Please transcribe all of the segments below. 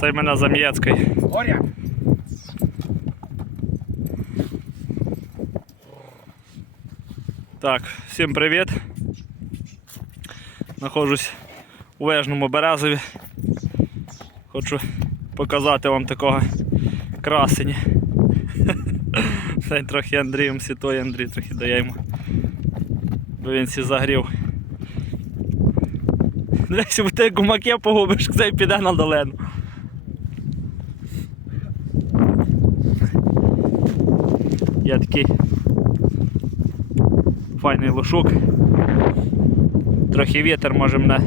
Це мене Зам'єцький. Боря! Так, всім привіт. Нахожусь у Вежному Березові. Хочу показати вам такого красені. Це трохи Андрієм сітою, Андрій трохи дає йому. Бо він сі загрів. Десь бо ти гумаки погубиш, цей піде на долину. Є такий файний лошук. Трохи вітер може мене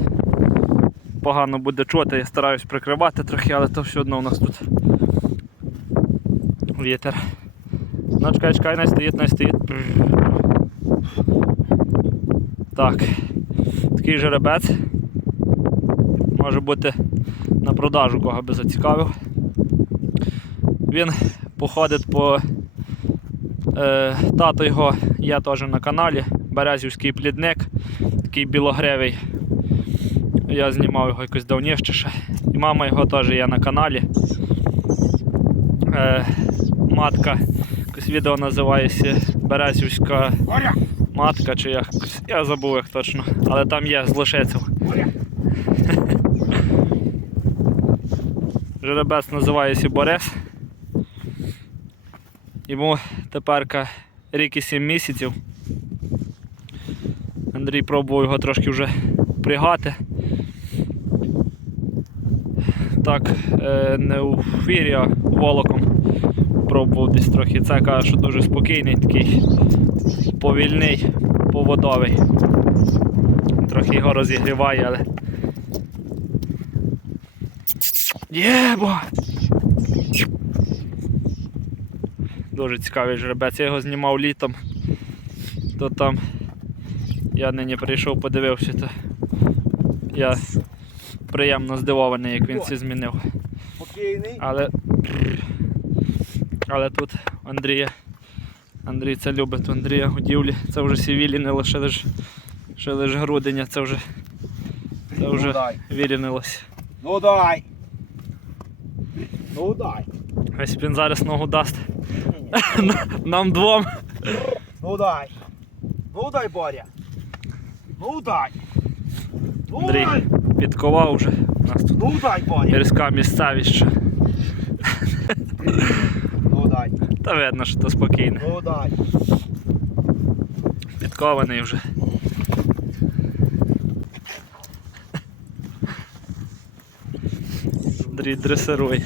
погано буде чути, я стараюсь прикривати трохи, але то все одно у нас тут вітер. Ну, чекай, чекай, не стоїть, не стоїть. Так, такий жеребець. Може бути на продажу, кого би зацікавив. Він походить по Е, тато його є теж на каналі. Березівський плідник, такий білогревий. Я знімав його якось давніше ще. І мама його теж є на каналі. Е, матка, якось відео називається Березівська матка, чи якось. Я забув як точно. Але там є з. Боря! Жеребець називається Борис. Йому тепер рік і 7 місяців. Андрій пробував його трошки вже пригати. Так, е, не у фірі, а волоком пробував десь трохи. Це каже, що дуже спокійний, такий повільний, поводовий. Трохи його розігріває, але. Єбо! Дуже цікавий жеребець. Я його знімав літом. То там я нині прийшов, подивився, то я приємно здивований, як він все змінив. Але, але тут Андрія. Андрій це любить Андрія годівлі. Це вже сівілі, не лише лиш, ще лише грудення, це вже, це Ну вже дай. вірінилося. Ну дай. Ну дай. Ось він зараз ногу дасть. нам двом. Ну дай. Ну дай, Боря. Ну дай. Ну Андрій дай. підковав вже. У нас тут Ну дай, Боря. гірська місцевість. Ну дай. Та видно, що то спокійне. Ну дай. Підкований вже. Андрій дресирує.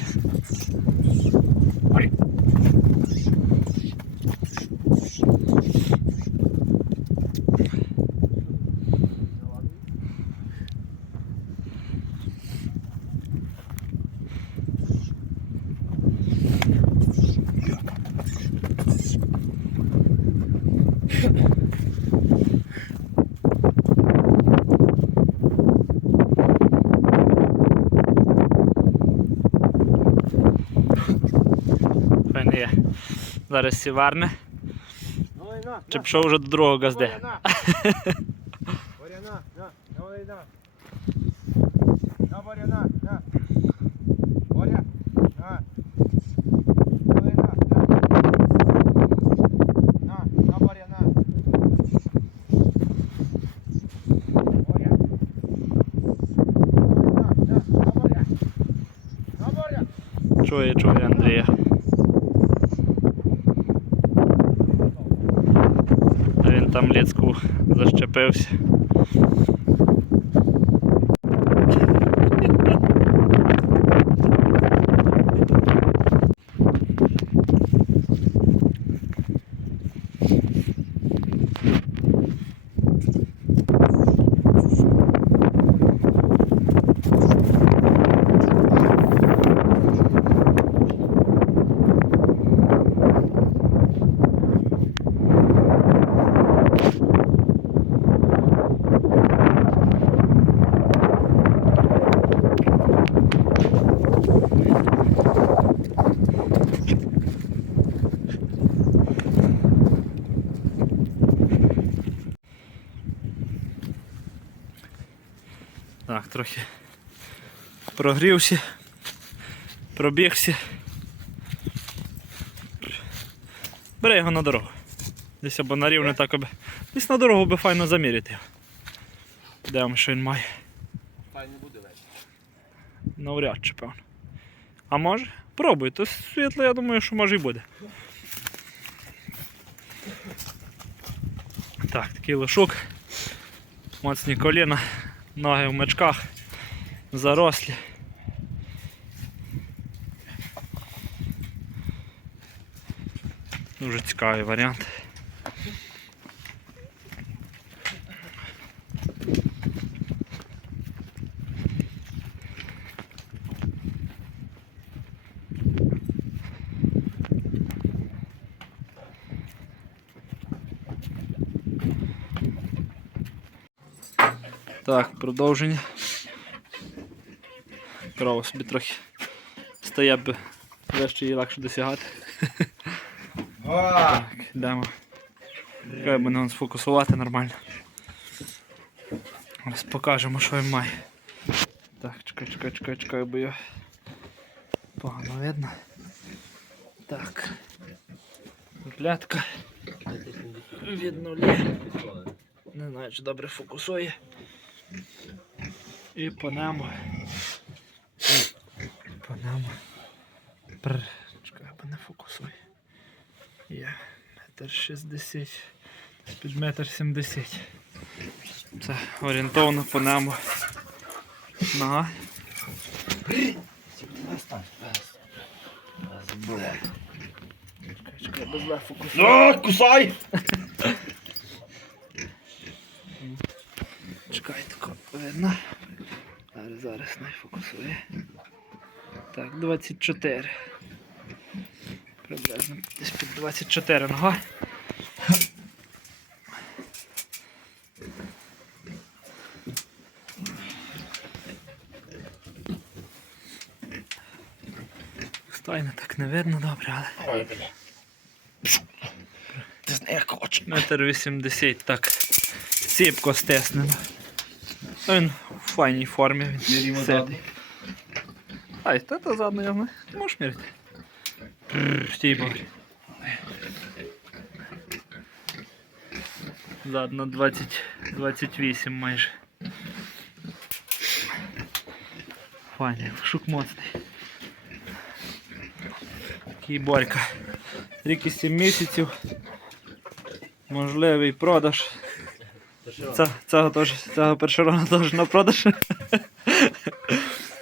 Зараз сіверне. Ну і на. Чи на. пішов вже до другого газди? Боря, на. Боря, на. На. Ну і на. На, Боря, на. На. Боря. На. Ну і на. На. На. На, Боря, на. Боря. На, на, на, Боря. На, Боря. Чує, чує Андрія. Там ліцку защепився. Так, трохи прогрівся. Пробігся. Бери його на дорогу. Десь або на рівне так аби. Десь на дорогу би файно заміряти його. Дивимо, що він має. Файно буде весь. Навряд чи певно. А може? Пробуй, то світло, я думаю, що може і буде. Так, такий лошук. Моцні коліна, ноги в мечках, зарослі. Дуже цікавий варіант. Так, продовження. Корова собі трохи стає б вище її легше досягати. Так, йдемо. Треба мене сфокусувати нормально. Ось покажемо, що він має. Так, чекай, чекай, чекай, чекай, бо я погано видно. Так. Клятка. Від нуля. Не знаю, чи добре фокусує. І по нему. По. Пр. Чекай, бо не фокусує. Є метр шістдесят. Під метр сімдесят. Це орієнтовно по нему. Нога. Чекай, чекай, без. Ну, кусай! Чекай, тако видно. Зараз, зараз не фокусує. Так, 24. Приблизно десь під 24 нога. Стайно так не видно добре, але. Ой, бля. Метр вісімдесят так ціпко стеснено. Він в файній формі. Він Міряємо ситий. задню. Ай, та то задно я знаю. Ти можеш міряти. Прррр, Стій, бабі. Задно 20, 28 майже. Файний, шук моцний. Такий борька. Рік і 7 місяців. Можливий продаж. Це, цього, теж, цього першого теж на продаж.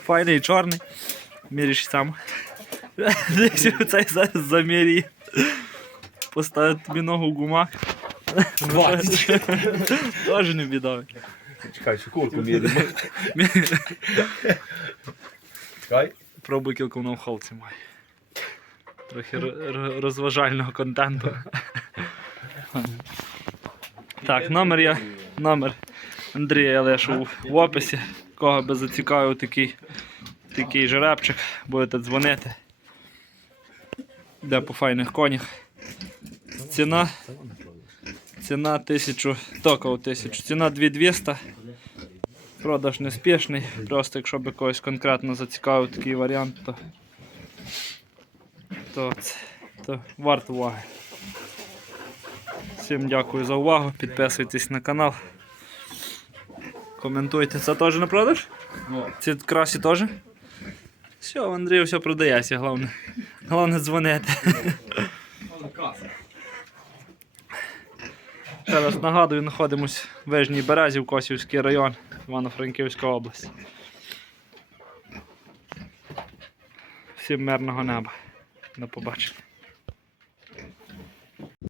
Файний чорний. Міриш сам. Десь цей зараз заміряє. Поставить тобі ногу в. Двадцять. Теж не біда. Чекай, що курку міримо. Чекай. Пробуй кілька на вхолці має. Трохи ро- ро- розважального контенту. Так, номер я. Номер Андрія я лишу в описі. Кого би зацікавив такий, такий жеребчик, будете дзвонити. Де по файних конях. Ціна. Ціна 1000, токов 1000. Ціна 2200. Продаж неспішний. Просто якщо би когось конкретно зацікавив такий варіант, то, то, то варто уваги. Всім дякую за увагу. Підписуйтесь на канал. Коментуйте. Це теж на продаж? Ну, Ці красі теж? Все, в Андрію все продається, головне. Головне дзвонити. Ще раз нагадую, знаходимось в Вижній Березі, в Косівський район, Івано-Франківська область. Всім мирного неба. До побачення.